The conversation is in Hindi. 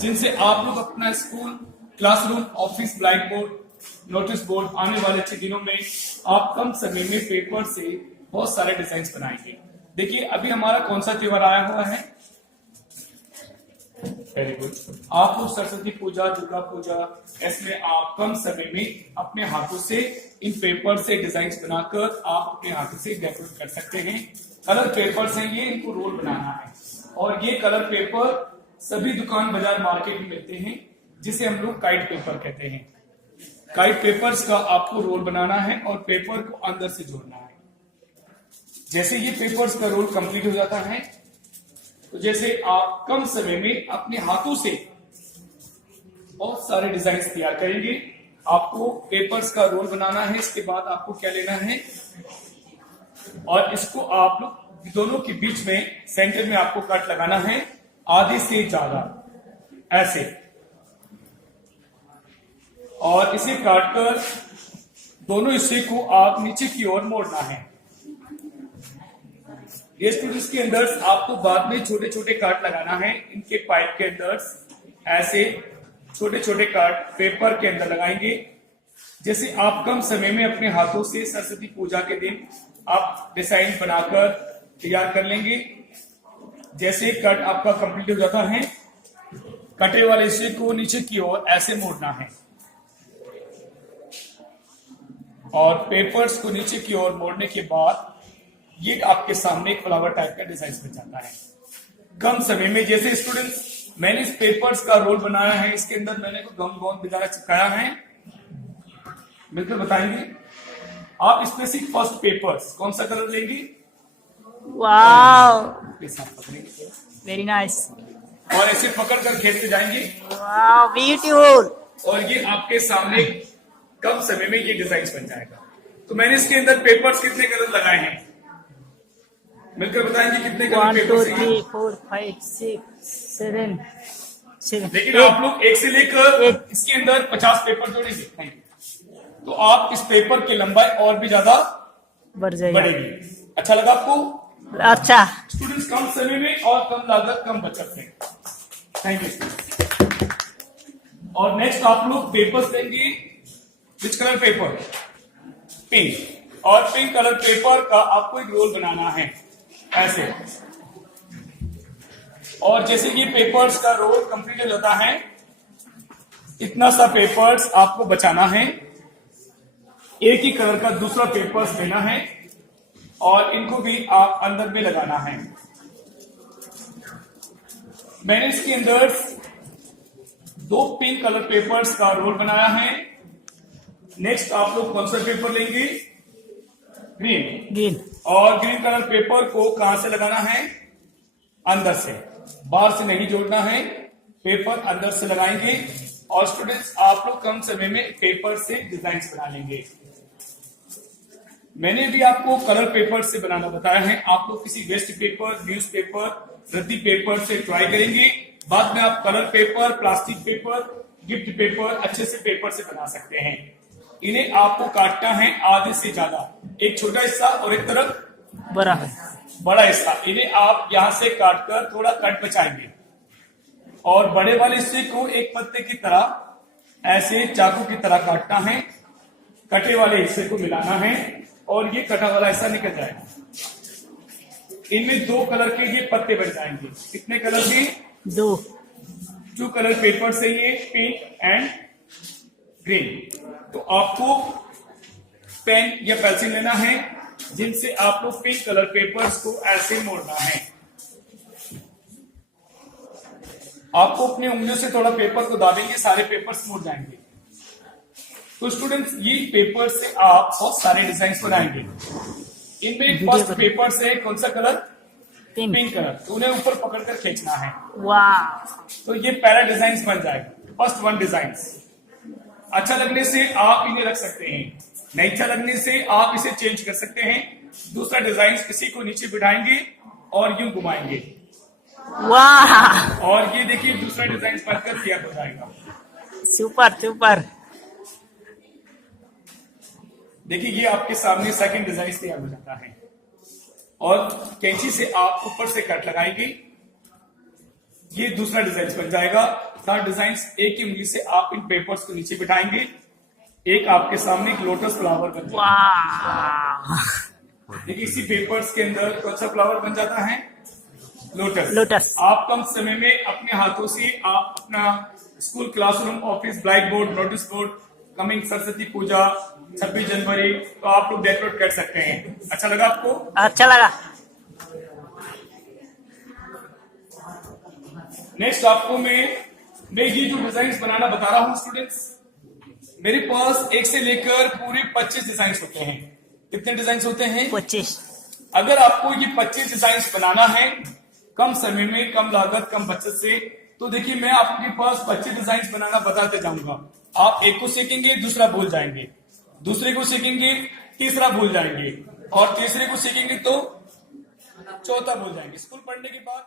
जिनसे आप लोग अपना school, classroom, office, black board, notice board आने वाले 6 दिनों में आप कम समय में पेपर से बहुत सारे डिजाइन बनाएंगे। देखिए अभी हमारा कौन सा त्योहार आया हुआ है? Very good. आप लोग सरस्वती पूजा, दुर्गा पूजा, इसमें आप कम समय में अपने हाथों से इन पेपर से डिजाइन बनाकर आप अपने हाथों से डेकोरेट कर सकते हैं। कलर पेपर्स हैं ये, इनको रोल बनाना है और ये कलर पेपर सभी दुकान, बाजार, मार्केट में मिलते हैं, जिसे हम लोग काइट पेपर कहते हैं। काइट पेपर्स का आपको रोल बनाना है और पेपर को अंदर से जोड़ना है। जैसे ये पेपर्स का रोल कंप्लीट हो जाता है तो जैसे आप कम समय में अपने हाथों से बहुत सारे डिजाइन तैयार करेंगे। आपको पेपर्स का रोल बनाना है, इसके बाद आपको क्या लेना है और इसको आप लोग दोनों के बीच में सेंटर में आपको कट लगाना है, आधे से ज्यादा ऐसे, और इसे काटकर दोनों हिस्से को आप नीचे की ओर मोड़ना है। ये स्टूडेंट्स के अंदर आपको बाद में छोटे छोटे काट लगाना है। इनके पाइप के अंदर ऐसे छोटे छोटे काट पेपर के अंदर लगाएंगे। जैसे आप कम समय में अपने हाथों से सरस्वती पूजा के दिन आप डिजाइन बनाकर तैयार कर लेंगे। जैसे कट आपका कंप्लीट हो जाता है, कटे वाले हिस्से को नीचे की ओर ऐसे मोड़ना है और पेपर्स को नीचे की ओर मोड़ने के बाद ये आपके सामने एक फ्लावर टाइप का डिजाइन बन जाता है कम समय में। जैसे स्टूडेंट्स मैंने इस पेपर्स का रोल बनाया है, इसके अंदर मैंने गम गोंद वगैरह चिपकाया है, बिल्कुल बताएंगे आप। इसमें से फर्स्ट पेपर्स कौन सा कलर लेंगे? Wow, very nice. और ऐसे पकड़ कर खेलते जाएंगे। Wow, beautiful. और ये आपके सामने कम समय में ये डिजाइन बन जाएगा। तो मैंने इसके अंदर पेपर्स कितने कलर लगाए हैं मिलकर बताएंगे कितने कलर 1 2 पेपर्स 3 4 5 6 7 7। लेकिन आप लोग एक से लेकर इसके अंदर 50 पेपर जोड़ेंगे। Thank you. तो आप इस पेपर की लंबाई और भी ज्यादा बढ़ेगी। अच्छा लगा आपको? अच्छा। स्टूडेंट्स कम समय में और कम लागत, कम बचत में। Thank you. और नेक्स्ट आप लोग पेपर्स लेंगे। Which colour paper? पिंक। और पिंक कलर पेपर का आपको एक रोल बनाना है ऐसे। और जैसे ये पेपर्स का रोल कंप्लीट हो जाता है, इतना सा पेपर्स आपको बचाना है। एक ही कलर का दूसरा पेपर्स लेना है और इनको भी आप अंदर में लगाना है। मैंने इसके अंदर 2 पिंक कलर पेपर्स का रोल बनाया है। नेक्स्ट आप लोग कौन सा पेपर लेंगे? ग्रीन। और ग्रीन कलर पेपर को कहां से लगाना है? अंदर से, बाहर से नहीं जोड़ना है। पेपर अंदर से लगाएंगे और स्टूडेंट्स आप लोग कम समय में पेपर से डिजाइन बना लेंगे। मैंने भी आपको कलर पेपर से बनाना बताया है। आप लोग किसी वेस्ट पेपर, न्यूज पेपर, रद्दी पेपर से ट्राई करेंगे। बाद में आप colour paper, plastic paper, gift paper अच्छे से पेपर से बना सकते हैं। इन्हें आपको काटना है आधे से ज्यादा, एक छोटा हिस्सा और एक तरफ बड़ा हिस्सा। इन्हें आप यहां से काटकर थोड़ा कट बचाएंगे और बड़े वाले हिस्से को एक पत्ते की तरह ऐसे चाकू की तरह काटना है। कटे वाले हिस्से को मिलाना है और ये कटा वाला हिस्सा निकल जाएगा। इनमें 2 कलर के ये पत्ते बन जाएंगे। कितने कलर के? 2 कलर पेपर से ये पिंक एंड ग्रीन। तो आपको पेन या पेंसिल लेना है जिनसे आप लोग पिंक कलर पेपर्स को ऐसे मोड़ना है। आपको अपनी उंगलियों से थोड़ा पेपर को दाबेंगे, सारे पेपर्स मुड़ जाएंगे। तो स्टूडेंट्स ये पेपर से आप बहुत सारे डिजाइन बनाएंगे। इनमें फर्स्ट पेपर से कौन सा कलर? Pink colour. तो उन्हें ऊपर पकड़कर खींचना है। वाह, तो ये पैरा डिजाइन बन जाएगा। First 1 design. अच्छा लगने से आप इन्हें रख सकते हैं, नहीं अच्छा लगने से आप इसे चेंज कर सकते हैं। दूसरा डिजाइन किसी को नीचे बिठाएंगे और यूं घुमाएंगे। वाह, और ये देखिए दूसरा डिजाइन बनकर तैयार हो जाएगा। Super super. देखिए ये आपके सामने सेकंड डिजाइन तैयार हो जाता है और कैंची से आप ऊपर से कट लगाएंगे। ये दूसरा डिजाइन बन जाएगा। सारे डिजाइन एक ही उंगली से आप इन पेपर्स को नीचे बिठाएंगे। एक आपके सामने एक लोटस फ्लावर बन जाएगा। वाह, देखिए इसी पेपर्स के अंदर कौन सा फ्लावर बन जाता है? लोटस। लोटस। आप कम समय में अपने हाथों से आप अपना school, classroom, office, black board, notice board, coming Saraswati Puja, 26 जनवरी, तो आप लोग डेकोरेट कर सकते हैं। अच्छा लगा आपको? अच्छा लगा। नेक्स्ट आपको मैं ये जो डिजाइन बनाना बता रहा हूं स्टूडेंट्स, मेरे पास एक से लेकर पूरे 25 डिजाइन होते हैं। कितने डिजाइन होते हैं? 25। अगर आपको ये 25 डिजाइन बनाना है कम समय में, कम लागत, कम बचत से, तो देखिए मैं आपके पास 25 डिजाइन बनाना बताते जाऊंगा। आप एक को सीखेंगे, दूसरा भूल जाएंगे, दूसरे को सीखेंगे, तीसरा भूल जाएंगे, और तीसरे को सीखेंगे तो चौथा भूल जाएंगे। स्कूल पढ़ने के बाद